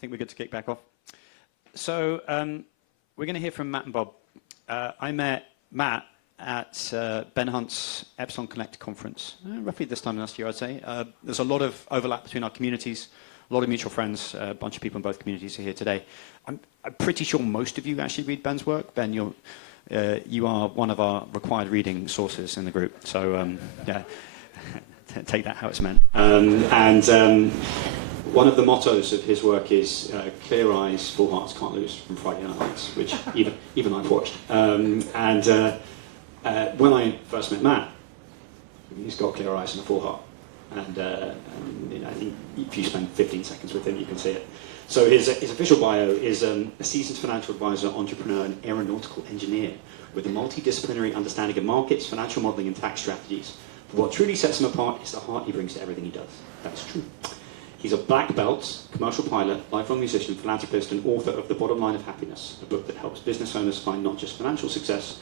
think we're good to kick back off. So we're going to hear from Matt and Bob. I met Matt at Ben Hunt's Epsilon Connect conference, roughly this time last year, I'd say. There's a lot of overlap between our communities, a lot of mutual friends, a bunch of people in both communities are here today. I'm pretty sure most of you actually read Ben's work. Ben, you are one of our required reading sources in the group, so yeah, take that how it's meant. One of the mottos of his work is clear eyes, full hearts can't lose, from Friday Night Lights, which even I've watched. When I first met Matt, he's got clear eyes and a full heart. And you know, if you spend 15 seconds with him, you can see it. So his official bio is a seasoned financial advisor, entrepreneur, and aeronautical engineer with a multidisciplinary understanding of markets, financial modeling, and tax strategies. But what truly sets him apart is the heart he brings to everything he does. That's true. He's a black belt, commercial pilot, lifelong musician, philanthropist, and author of The Bottom Line of Happiness, a book that helps business owners find not just financial success,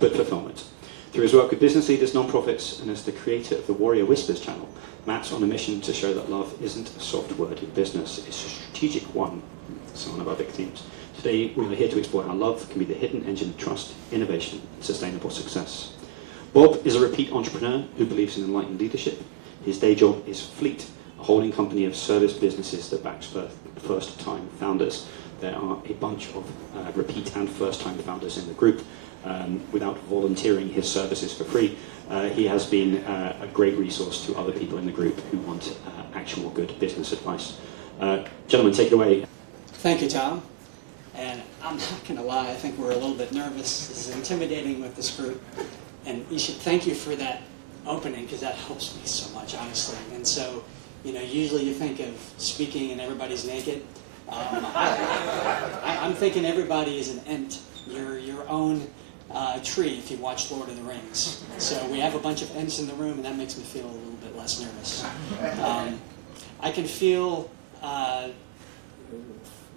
but fulfillment. Through his work with business leaders, non-profits, and as the creator of the Warrior Whispers channel, Matt's on a mission to show that love isn't a soft word in business, it's a strategic one. It's one of our big themes. Today, we're here to explore how love can be the hidden engine of trust, innovation, and sustainable success. Bob is a repeat entrepreneur who believes in enlightened leadership. His day job is Fleet, a holding company of service businesses that backs first-time founders. There are a bunch of repeat and first-time founders in the group. Without volunteering his services for free, he has been a great resource to other people in the group who want actual good business advice. Gentlemen, take it away. Thank you, Tom. And I'm not going to lie, I think we're a little bit nervous. This is intimidating with this group. And you should thank you for that opening, because that helps me so much, honestly. And so, you know, usually you think of speaking and everybody's naked. I'm thinking everybody is an ent. You're your own tree if you watch Lord of the Rings. So we have a bunch of ents in the room, and that makes me feel a little bit less nervous. I can feel,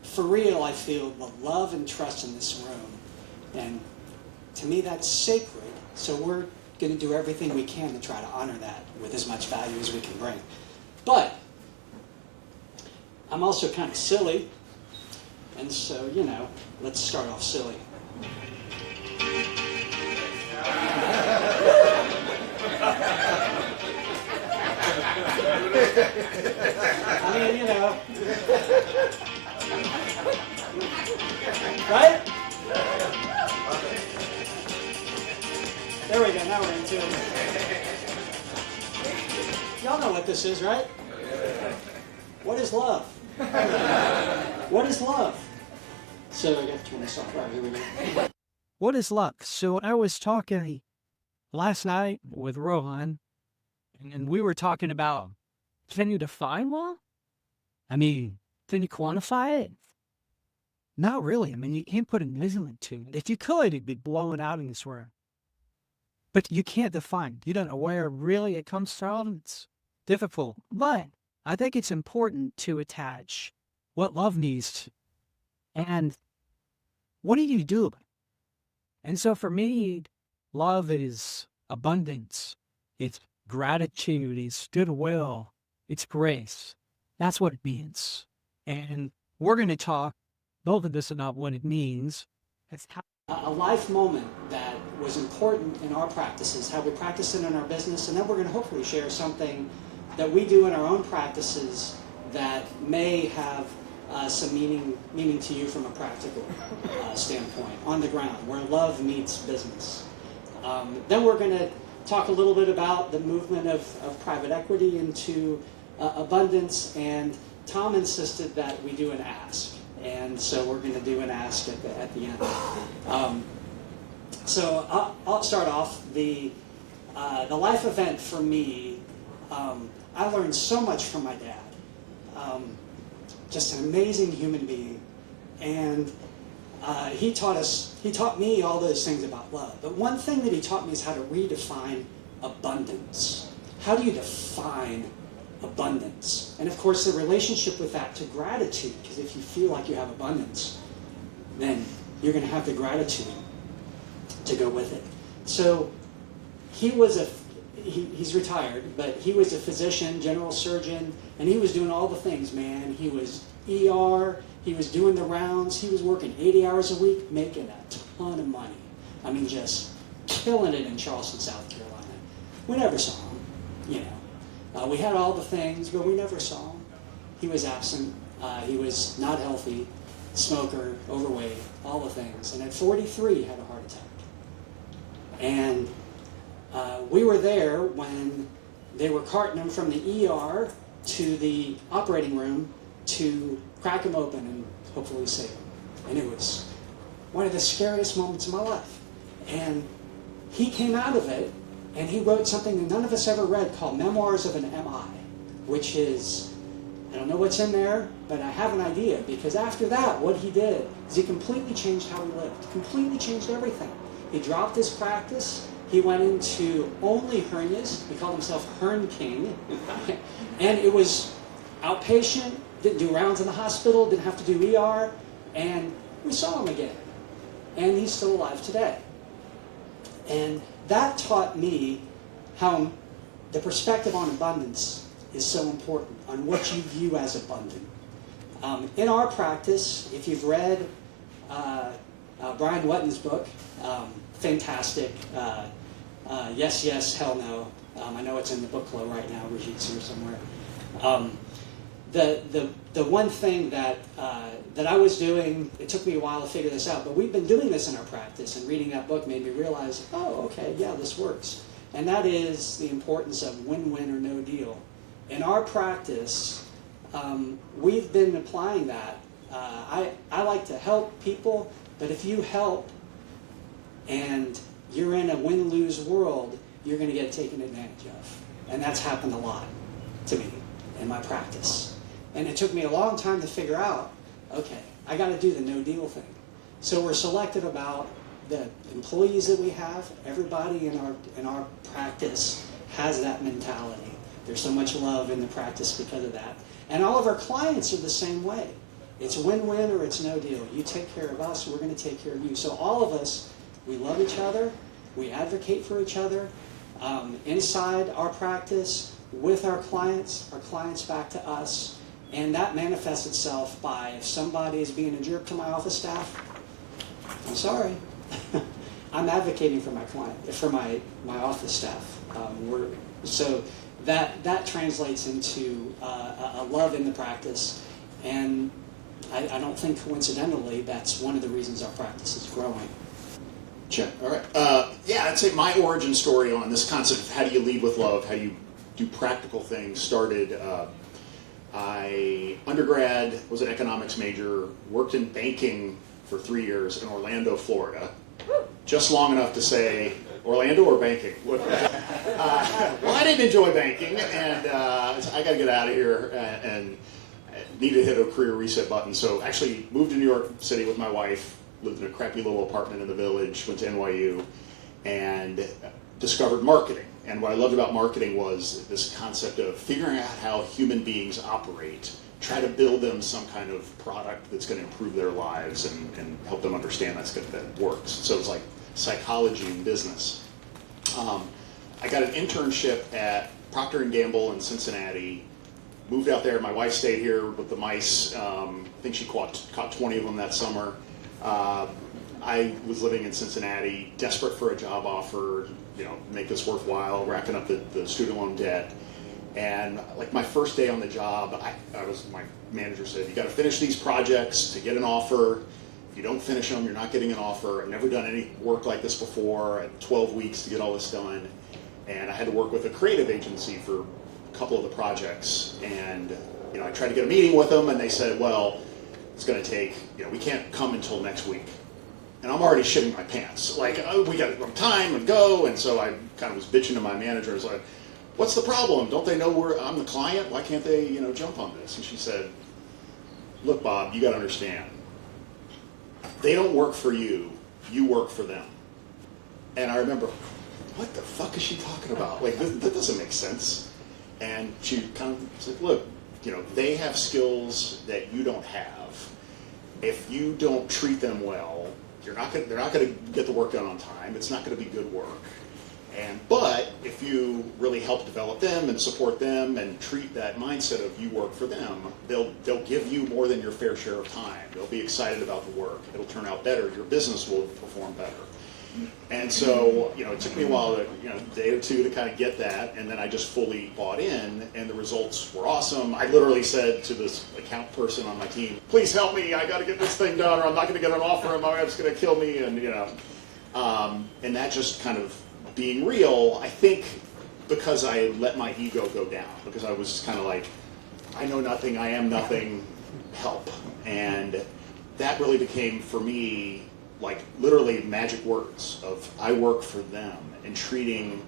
for real, I feel the love and trust in this room. And to me, that's sacred. So we're going to do everything we can to try to honor that with as much value as we can bring. But I'm also kind of silly. And so, you know, let's start off silly. I mean, you know. Right? There we go, now we're into it. Y'all know what this is, right? What is love? What is love? So I got to turn this off. Right, here we go. What is luck? So I was talking last night with Rohan, and we were talking about, can you define love? I mean, can you quantify it? Not really. I mean, you can't put a measurement to it. If you could, it'd be blowing out in this world. But you can't define it. You don't know where really it comes from. It's difficult. But I think it's important to attach what love needs to. And what do you do about it? And so for me, love is abundance. It's gratitude. It's goodwill. It's grace. That's what it means. And we're going to talk both of this about what it means. It's how a life moment that was important in our practices, how we practice it in our business, and then we're going to hopefully share something that we do in our own practices that may have some meaning to you from a practical standpoint, on the ground, where love meets business. Then we're going to talk a little bit about the movement of private equity into abundance, and Tom insisted that we do an ask. And so we're going to do an ask at the end. So I'll start off. The life event for me, I learned so much from my dad. Just an amazing human being. And he taught me all those things about love. But one thing that he taught me is how to redefine abundance. How do you define abundance? And of course, the relationship with that to gratitude, because if you feel like you have abundance, then you're going to have the gratitude to go with it. So he was he's retired, but he was a physician, general surgeon, and he was doing all the things, man. He was ER, he was doing the rounds, he was working 80 hours a week, making a ton of money. I mean, just killing it in Charleston, South Carolina. We never saw him, you know. We had all the things, but we never saw him. He was absent, he was not healthy, smoker, overweight, all the things. And at 43, he had a heart attack. And we were there when they were carting him from the ER to the operating room to crack him open and hopefully save him. And it was one of the scariest moments of my life. And he came out of it, and he wrote something that none of us ever read called Memoirs of an MI, which is, I don't know what's in there, but I have an idea, because after that, what he did is he completely changed how he lived, completely changed everything. He dropped his practice, he went into only hernias, he called himself Hern King, and it was outpatient, didn't do rounds in the hospital, didn't have to do ER, and we saw him again. And he's still alive today. And that taught me how the perspective on abundance is so important, on what you view as abundant. In our practice, if you've read Brian Wetton's book, fantastic, Yes, Yes, Hell No. I know it's in the book club right now, Brigitte here somewhere. The one thing that I was doing, it took me a while to figure this out, but we've been doing this in our practice, and reading that book made me realize, oh, okay, yeah, this works. And that is the importance of win-win or no deal. In our practice, we've been applying that. I like to help people, but if you help and you're in a win-lose world, you're going to get taken advantage of. And that's happened a lot to me in my practice. And it took me a long time to figure out, okay, I got to do the no-deal thing. So we're selective about the employees that we have. Everybody in our practice has that mentality. There's so much love in the practice because of that. And all of our clients are the same way. It's win-win or it's no deal. You take care of us, we're going to take care of you. So all of us, we love each other, we advocate for each other. Inside our practice, with our clients back to us. And that manifests itself by, if somebody is being a jerk to my office staff, I'm sorry. I'm advocating for my client, for my office staff. So that translates into a love in the practice, and I don't think coincidentally that's one of the reasons our practice is growing. Sure. All right. Yeah, I'd say my origin story on this concept of how do you lead with love, how do you do practical things started. I undergrad was an economics major, worked in banking for 3 years in Orlando, Florida, just long enough to say Orlando or banking. Well, I didn't enjoy banking, and I got to get out of here and need to hit a career reset button. So actually moved to New York City with my wife, lived in a crappy little apartment in the Village, went to NYU, and discovered marketing. And what I loved about marketing was this concept of figuring out how human beings operate, try to build them some kind of product that's going to improve their lives and help them understand that works. So it's like psychology and business. I got an internship at Procter & Gamble in Cincinnati, moved out there. My wife stayed here with the mice. I think she caught 20 of them that summer. I was living in Cincinnati, desperate for a job offer, make this worthwhile, racking up the student loan debt. And like my first day on the job, my manager said, you got to finish these projects to get an offer. If you don't finish them, you're not getting an offer. I've never done any work like this before. I had 12 weeks to get all this done. And I had to work with a creative agency for a couple of the projects. And I tried to get a meeting with them, and they said, well, it's going to take, we can't come until next week. And I'm already shitting my pants. Like, we got time and go. And so I kind of was bitching to my manager. I was like, what's the problem? Don't they know I'm the client? Why can't they, jump on this? And she said, look, Bob, you got to understand. They don't work for you. You work for them. And I remember, what the fuck is she talking about? Like, that doesn't make sense. And she kind of said, look, they have skills that you don't have. If you don't treat them well, they're not going to get the work done on time. It's not going to be good work. But if you really help develop them and support them and treat that mindset of you work for them, they'll give you more than your fair share of time. They'll be excited about the work. It'll turn out better. Your business will perform better. And so, it took me a while, a day or two to kind of get that, and then I just fully bought in, and the results were awesome. I literally said to this account person on my team, please help me, I got to get this thing done, or I'm not going to get an offer, and my wife's going to kill me, and that just kind of being real, I think because I let my ego go down, because I was kind of like, I know nothing, I am nothing, help. And that really became, for me, like literally magic words of I work for them, and treating,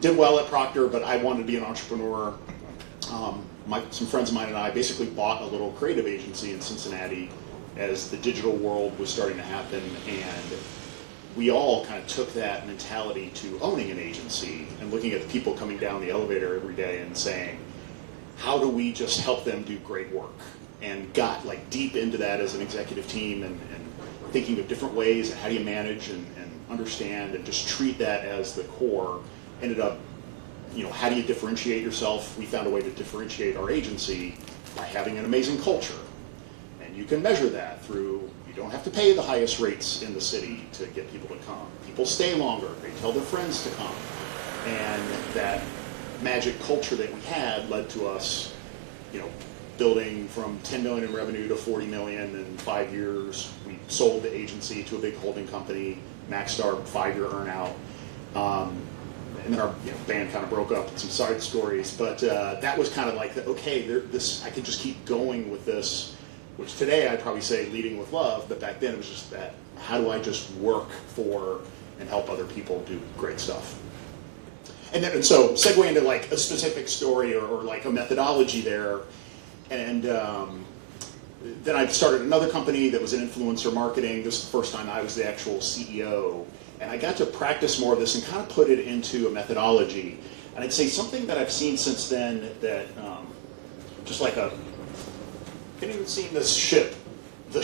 did well at Procter, but I wanted to be an entrepreneur. Some friends of mine and I basically bought a little creative agency in Cincinnati as the digital world was starting to happen, and we all kind of took that mentality to owning an agency and looking at the people coming down the elevator every day and saying, how do we just help them do great work? And got like deep into that as an executive team and thinking of different ways and how do you manage and understand and just treat that as the core. Ended up, how do you differentiate yourself? We found a way to differentiate our agency by having an amazing culture. And you can measure that through, you don't have to pay the highest rates in the city to get people to come. People stay longer, they tell their friends to come. And that magic culture that we had led to us, building from 10 million in revenue to 40 million in 5 years. We sold the agency to a big holding company, maxed our 5-year earnout. And then our band kind of broke up with some side stories. But that was kind of like, I could just keep going with this, which today I'd probably say leading with love, but back then it was just that, how do I just work for and help other people do great stuff? And so segue into like a specific story or like a methodology there. And then I started another company that was in influencer marketing. This is the first time I was the actual CEO. And I got to practice more of this and kind of put it into a methodology. And I'd say something that I've seen since then that just like have you even seen this ship? The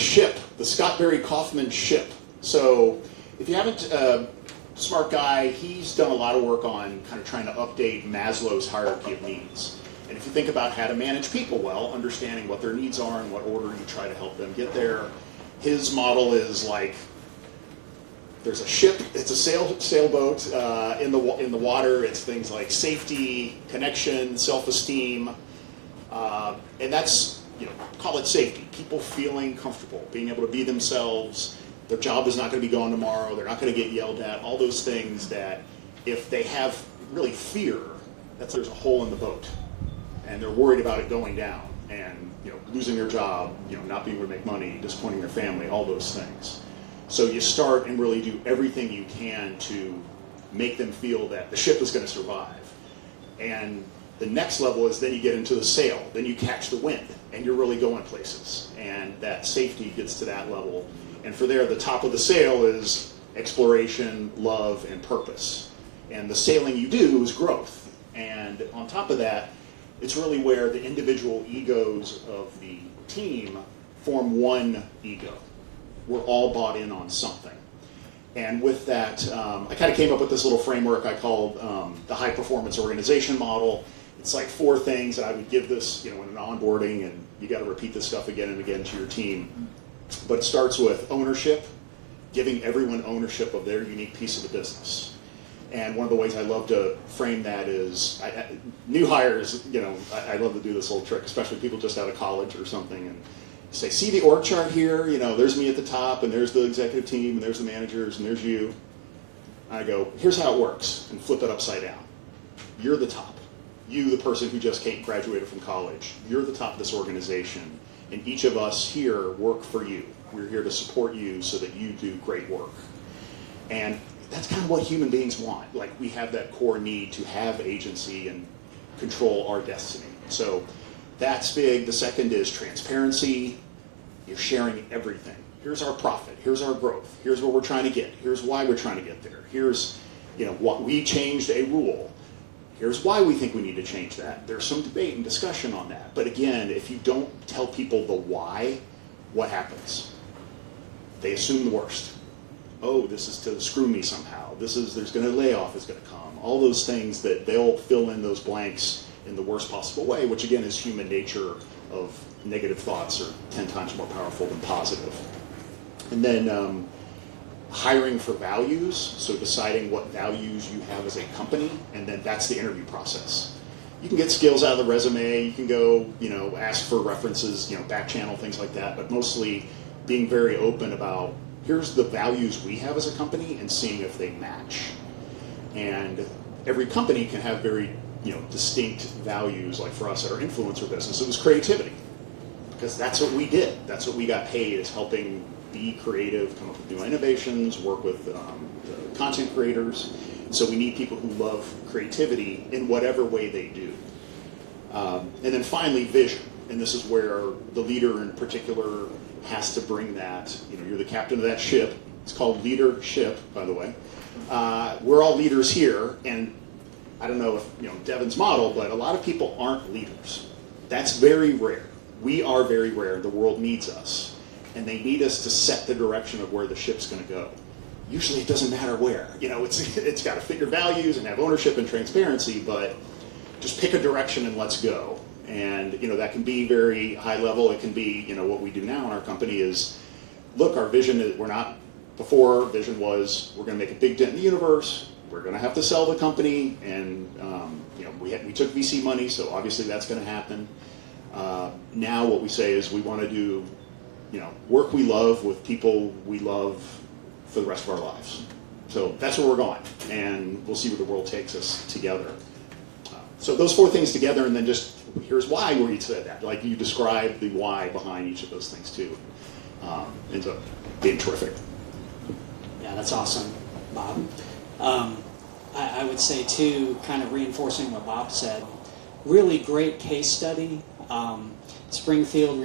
Scott Barry Kaufman ship. So if you haven't, smart guy, he's done a lot of work on kind of trying to update Maslow's hierarchy of needs. And if you think about how to manage people well, understanding what their needs are and what order you try to help them get there, his model is like, there's a ship, it's a sailboat in the water. It's things like safety, connection, self-esteem, and that's, call it safety. People feeling comfortable, being able to be themselves. Their job is not going to be gone tomorrow. They're not going to get yelled at. All those things that if they have really fear, there's a hole in the boat, and they're worried about it going down and losing their job, not being able to make money, disappointing their family, all those things. So you start and really do everything you can to make them feel that the ship is going to survive. And the next level is then you get into the sail. Then you catch the wind, and you're really going places. And that safety gets to that level. And for there, the top of the sail is exploration, love, and purpose. And the sailing you do is growth. And on top of that, it's really where the individual egos of the team form one ego. We're all bought in on something. And with that, I kind of came up with this little framework I called the high performance organization model. It's like 4 things that I would give this, in an onboarding, and you got to repeat this stuff again and again to your team. But it starts with ownership, giving everyone ownership of their unique piece of the business. And one of the ways I love to frame that is, new hires, I love to do this little trick, especially people just out of college or something, and say, see the org chart here? There's me at the top, and there's the executive team, and there's the managers, and there's you. I go, here's how it works, and flip it upside down. You're the top. You, the person who just graduated from college, you're the top of this organization, and each of us here work for you. We're here to support you so that you do great work. And that's kind of what human beings want. Like, we have that core need to have agency and control our destiny. So that's big. The second is transparency. You're sharing everything. Here's our profit. Here's our growth. Here's what we're trying to get. Here's why we're trying to get there. Here's, what we changed a rule. Here's why we think we need to change that. There's some debate and discussion on that. But again, if you don't tell people the why, what happens? They assume the worst. Oh, this is to screw me somehow. there's going to layoff is going to come. All those things that they'll fill in those blanks in the worst possible way, which again is human nature of negative thoughts are 10 times more powerful than positive. And then hiring for values, so deciding what values you have as a company, and then that's the interview process. You can get skills out of the resume, you can go, ask for references, back channel, things like that, but mostly being very open about here's the values we have as a company and seeing if they match. And every company can have very distinct values. Like for us at our influencer business, it was creativity, because that's what we did. That's what we got paid, is helping be creative, come up with new innovations, work with content creators. So we need people who love creativity in whatever way they do. And then finally, vision. And this is where the leader in particular has to bring that. You're the captain of that ship. It's called leadership, by the way. We're all leaders here, and I don't know if Devin's model, but a lot of people aren't leaders. That's very rare. We are very rare. The world needs us, and they need us to set the direction of where the ship's going to go. Usually, it doesn't matter where. It's got to fit your values and have ownership and transparency, but just pick a direction and let's go. And that can be very high level. It can be what we do now in our company is, look, our vision is before vision was we're going to make a big dent in the universe. We're going to have to sell the company, and we took VC money, so obviously that's going to happen. Now what we say is we want to do work we love with people we love for the rest of our lives. So that's where we're going, and we'll see where the world takes us together. So those 4 things together, and then just here's why where you said that. Like you describe the why behind each of those things too. Ends up being terrific. Yeah, that's awesome, Bob. I would say too, kind of reinforcing what Bob said, really great case study. Springfield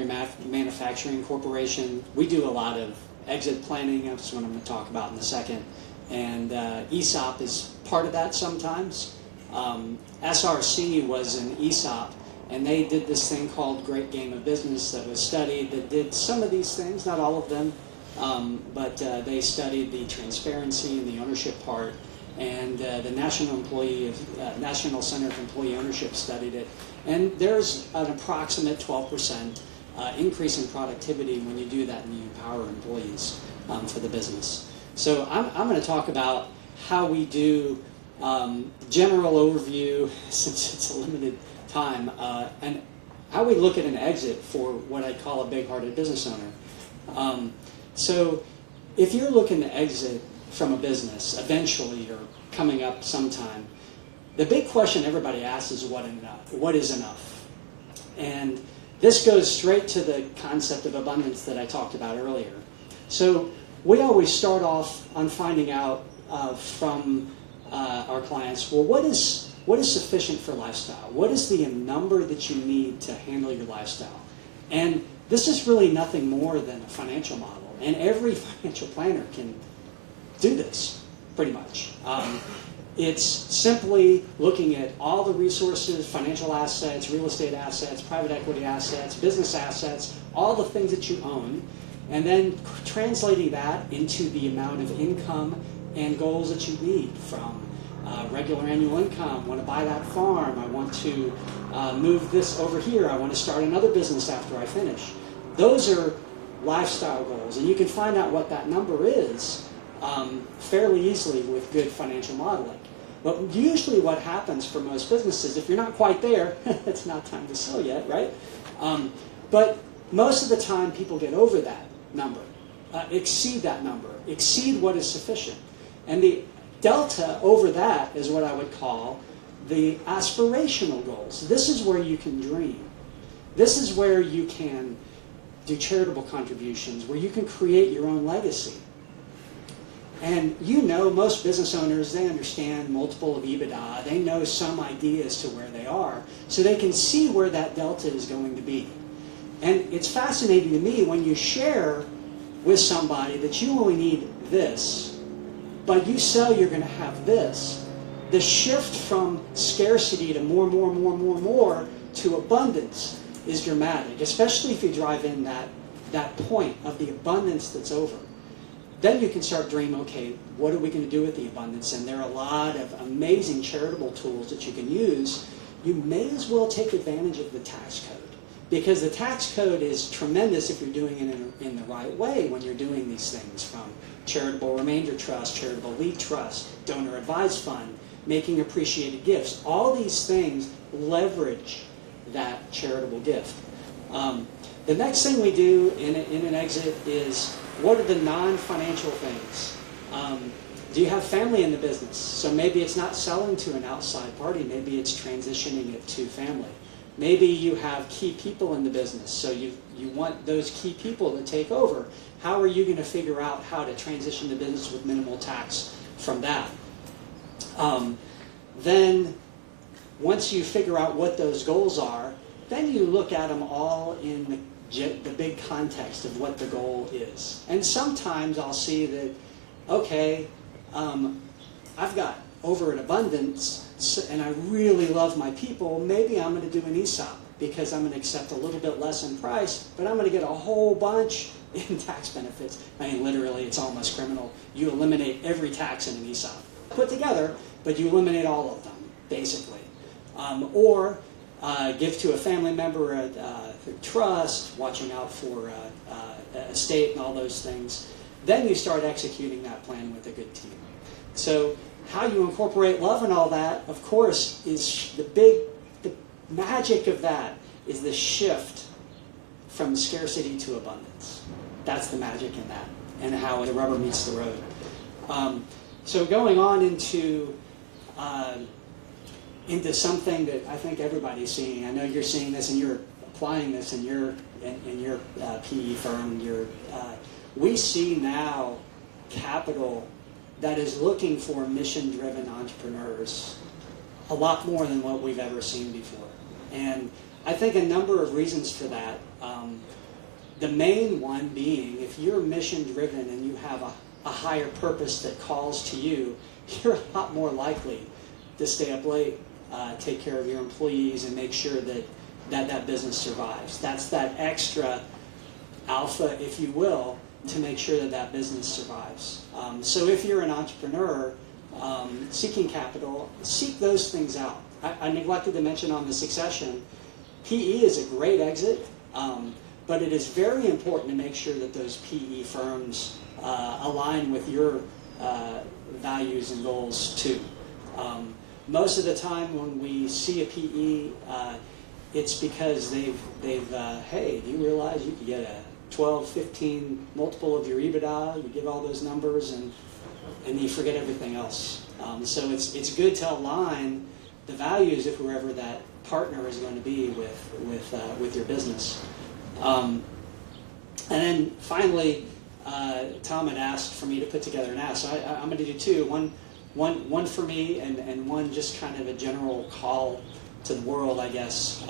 Manufacturing Corporation, we do a lot of exit planning. That's what I'm going to talk about in a second. And ESOP is part of that sometimes. SRC was an ESOP, and they did this thing called Great Game of Business that was studied, that did some of these things, not all of them, but they studied the transparency and the ownership part. And the National Center for Employee Ownership studied it. And there's an approximate 12% increase in productivity when you do that and you empower employees for the business. So I'm going to talk about how we do general overview, since it's a limited time, and how we look at an exit for what I call a big-hearted business owner. So if you're looking to exit from a business eventually or coming up sometime, the big question everybody asks is what is enough? And this goes straight to the concept of abundance that I talked about earlier. So we always start off on finding out from our clients, well, what is sufficient for lifestyle? What is the number that you need to handle your lifestyle? And this is really nothing more than a financial model. And every financial planner can do this, pretty much. It's simply looking at all the resources, financial assets, real estate assets, private equity assets, business assets, all the things that you own, and then translating that into the amount of income and goals that you need, from regular annual income, want to buy that farm, I want to move this over here, I want to start another business after I finish. Those are lifestyle goals, and you can find out what that number is fairly easily with good financial modeling. But usually what happens for most businesses, if you're not quite there, it's not time to sell yet, right? But most of the time people get over that number, exceed that number, exceed what is sufficient. And the delta over that is what I would call the aspirational goals. This is where you can dream. This is where you can do charitable contributions, where you can create your own legacy. And most business owners, they understand multiple of EBITDA. They know some idea as to where they are, so they can see where that delta is going to be. And it's fascinating to me when you share with somebody that you only need this, but you sell you're going to have this. The shift from scarcity to more to abundance is dramatic, especially if you drive in that point of the abundance that's over. then you can start dreaming, okay, what are we going to do with the abundance? And there are a lot of amazing charitable tools that you can use. You may as well take advantage of the tax code, because the tax code is tremendous if you're doing it in the right way when you're doing these things, from charitable remainder trust, charitable lead trust, donor advised fund, making appreciated gifts. All these things leverage that charitable gift. The next thing we do in an exit is, what are the non-financial things? Do you have family in the business? So maybe it's not selling to an outside party, maybe it's transitioning it to family. Maybe you have key people in the business, so you want those key people to take over. How are you going to figure out how to transition the business with minimal tax from that? Then, once you figure out what those goals are, then you look at them all in the big context of what the goal is. And sometimes I'll see that, okay, I've got over an abundance, and I really love my people. Maybe I'm going to do an ESOP, because I'm going to accept a little bit less in price, but I'm going to get a whole bunch in tax benefits. I mean, literally, it's almost criminal. You eliminate every tax in an ESOP put together, but you eliminate all of them, basically. Or give to a family member through trust, watching out for estate and all those things. Then you start executing that plan with a good team. So how you incorporate love and all that, of course, is the magic of that is the shift from scarcity to abundance. That's the magic in that, and how the rubber meets the road. So going on into something that I think everybody's seeing. I know you're seeing this, and you're applying this in your PE firm. We see now capital that is looking for mission-driven entrepreneurs a lot more than what we've ever seen before. And I think a number of reasons for that. The main one being, if you're mission-driven and you have a higher purpose that calls to you, you're a lot more likely to stay up late, take care of your employees, and make sure that business survives. That's that extra alpha, if you will, to make sure that business survives. So if you're an entrepreneur seeking capital, seek those things out. I neglected to mention on the succession, PE is a great exit, but it is very important to make sure that those PE firms align with your values and goals too. Most of the time when we see a PE, it's because they've hey, do you realize you could get a 12, 15 multiple of your EBITDA? You give all those numbers and you forget everything else. So it's good to align the values if whoever that partner is going to be with your business. And then finally, Tom had asked for me to put together an ask. So I'm going to do two. One for me, and one just kind of a general call to the world, I guess.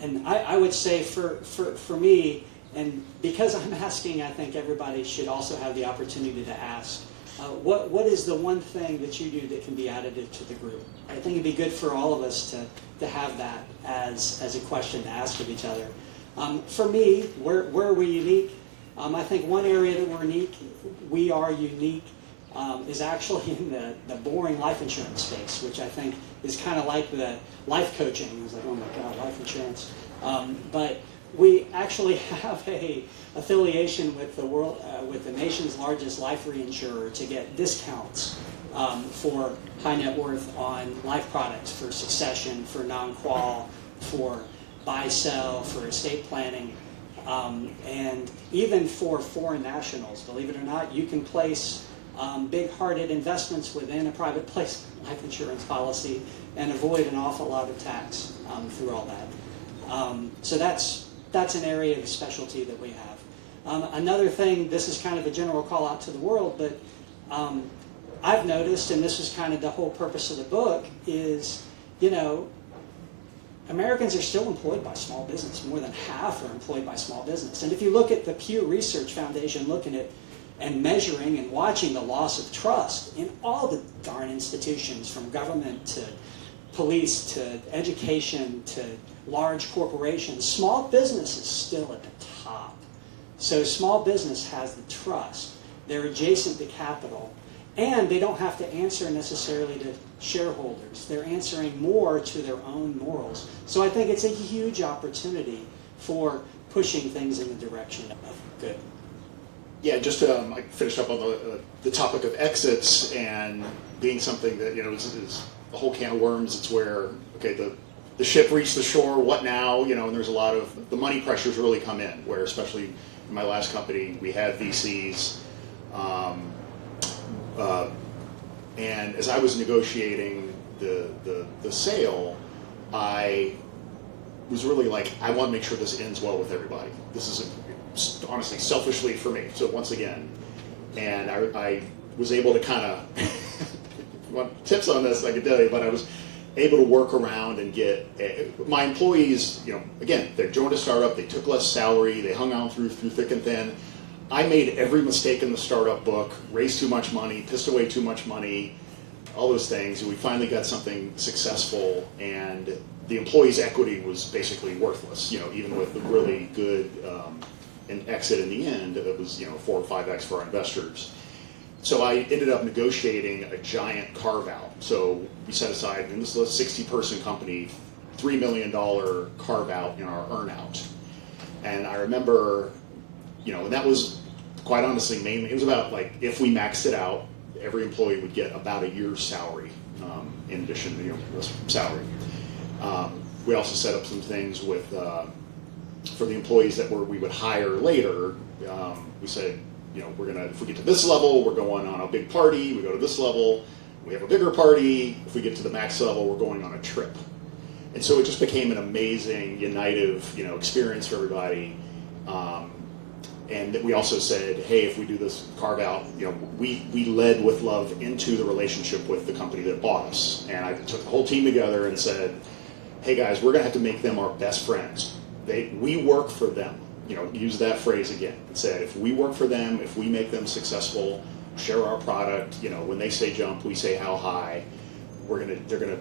And I would say for me, and because I'm asking, I think everybody should also have the opportunity to ask, what is the one thing that you do that can be additive to the group? I think it'd be good for all of us to have that as a question to ask of each other. For me, where are we unique? I think one area that we are unique is actually in the boring life insurance space, which I think is kind of like the life coaching. It was like, oh my God, life insurance. But we actually have a affiliation with with the nation's largest life reinsurer to get discounts for high net worth on life products, for succession, for non-qual, for buy-sell, for estate planning, and even for foreign nationals. Believe it or not, you can place big-hearted investments within a private placement life insurance policy and avoid an awful lot of tax through all that. So that's an area of specialty that we have. Another thing, this is kind of a general call out to the world, but I've noticed, and this is kind of the whole purpose of the book, is, Americans are still employed by small business. More than half are employed by small business. And if you look at the Pew Research Foundation looking at and measuring and watching the loss of trust in all the darn institutions, from government to police to education to large corporations, small business is still at the top. So small business has the trust. they're adjacent to capital, and they don't have to answer necessarily to shareholders. They're answering more to their own morals. So I think it's a huge opportunity for pushing things in the direction of good. Yeah, just I finished up on the topic of exits and being something that, you know, is a whole can of worms. It's where, okay, the ship reached the shore, what now? You know, and there's a lot of, the money pressures really come in, where especially in my last company, we had VCs. And as I was negotiating the sale, I was really like, I want to make sure this ends well with everybody. This is honestly selfishly for me. So once again, and I was able to kind of, want tips on this I could tell you, but I was able to work around and get my employees, you know, again, they joined a startup, they took less salary, they hung on through thick and thin. I made every mistake in the startup book, raised too much money, pissed away too much money, all those things. And we finally got something successful, and the employees' equity was basically worthless. You know, even with the really good an exit in the end, it was, you know, 4 or 5x for our investors. So I ended up negotiating a giant carve out. So we set aside, and this is a 60-person company, $3 million carve out in our earnout. And I remember, you know, and that was quite honestly mainly, it was about like, if we maxed it out, every employee would get about a year's salary in addition to, you know, salary. We also set up some things with, for the employees that we would hire later. We said, you know, we're gonna, if we get to this level, we're going on a big party. We go to this level, we have a bigger party. If we get to the max level, we're going on a trip. And so it just became an amazing, unitive, you know, experience for everybody. And we also said, hey, if we do this carve out, you know, we led with love into the relationship with the company that bought us. And I took the whole team together and said, hey guys, we're gonna have to make them our best friends. We work for them. You know, use that phrase again. And said, if we work for them, if we make them successful, share our product, you know, when they say jump, we say how high, they're gonna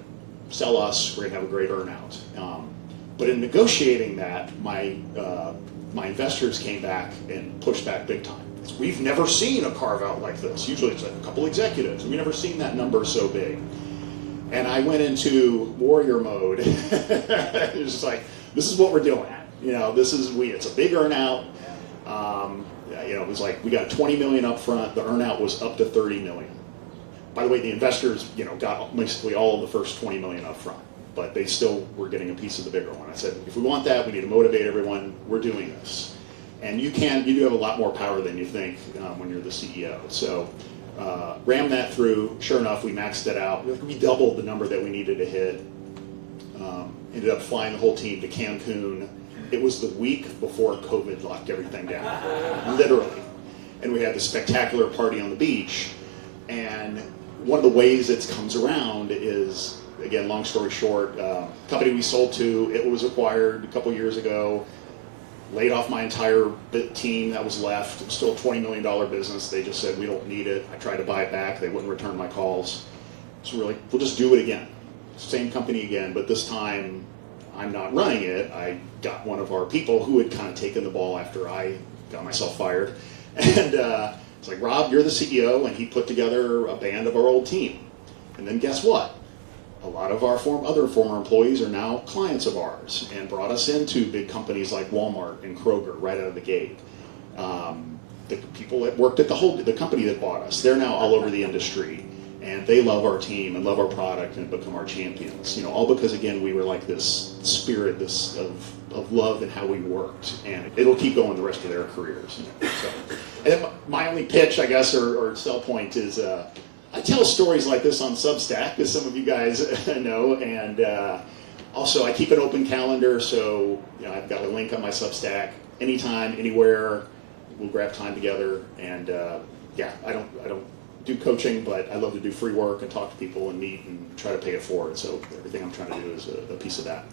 sell us, we're gonna have a great earnout. But in negotiating that, my investors came back and pushed back big time. We've never seen a carve out like this. Usually it's like a couple executives. We've never seen that number so big. And I went into warrior mode. It was just like, this is what we're doing. You know, it's a big earnout. You know, it was like, we got 20 million up front. The earnout was up to 30 million. By the way, the investors, you know, got basically all of the first 20 million up front, but they still were getting a piece of the bigger one. I said, if we want that, we need to motivate everyone. We're doing this. And you do have a lot more power than you think when you're the CEO. So ram that through. Sure enough, we maxed it out. We doubled the number that we needed to hit. Ended up flying the whole team to Cancun. It was the week before COVID locked everything down, literally. And we had this spectacular party on the beach. And one of the ways it comes around is, again, long story short, company we sold to, it was acquired a couple years ago, laid off my entire team that was left. It was still a $20 million business. They just said, we don't need it. I tried to buy it back. They wouldn't return my calls. So we're like, we'll just do it again. Same company again, but this time I'm not running it. I got one of our people who had kind of taken the ball after I got myself fired. And it's like, Rob, you're the CEO, and he put together a band of our old team. And then guess what? A lot of our other former employees are now clients of ours and brought us into big companies like Walmart and Kroger right out of the gate. The people that worked at the company that bought us, they're now all over the industry. And they love our team and love our product and become our champions. You know, all because, again, we were like this spirit, of love and how we worked. And it'll keep going the rest of their careers. You know, so. And then my only pitch, I guess, or sell point is I tell stories like this on Substack, as some of you guys know. And also, I keep an open calendar. So, you know, I've got a link on my Substack. Anytime, anywhere, we'll grab time together. And yeah, I don't do coaching, but I love to do free work and talk to people and meet and try to pay it forward. So everything I'm trying to do is a piece of that.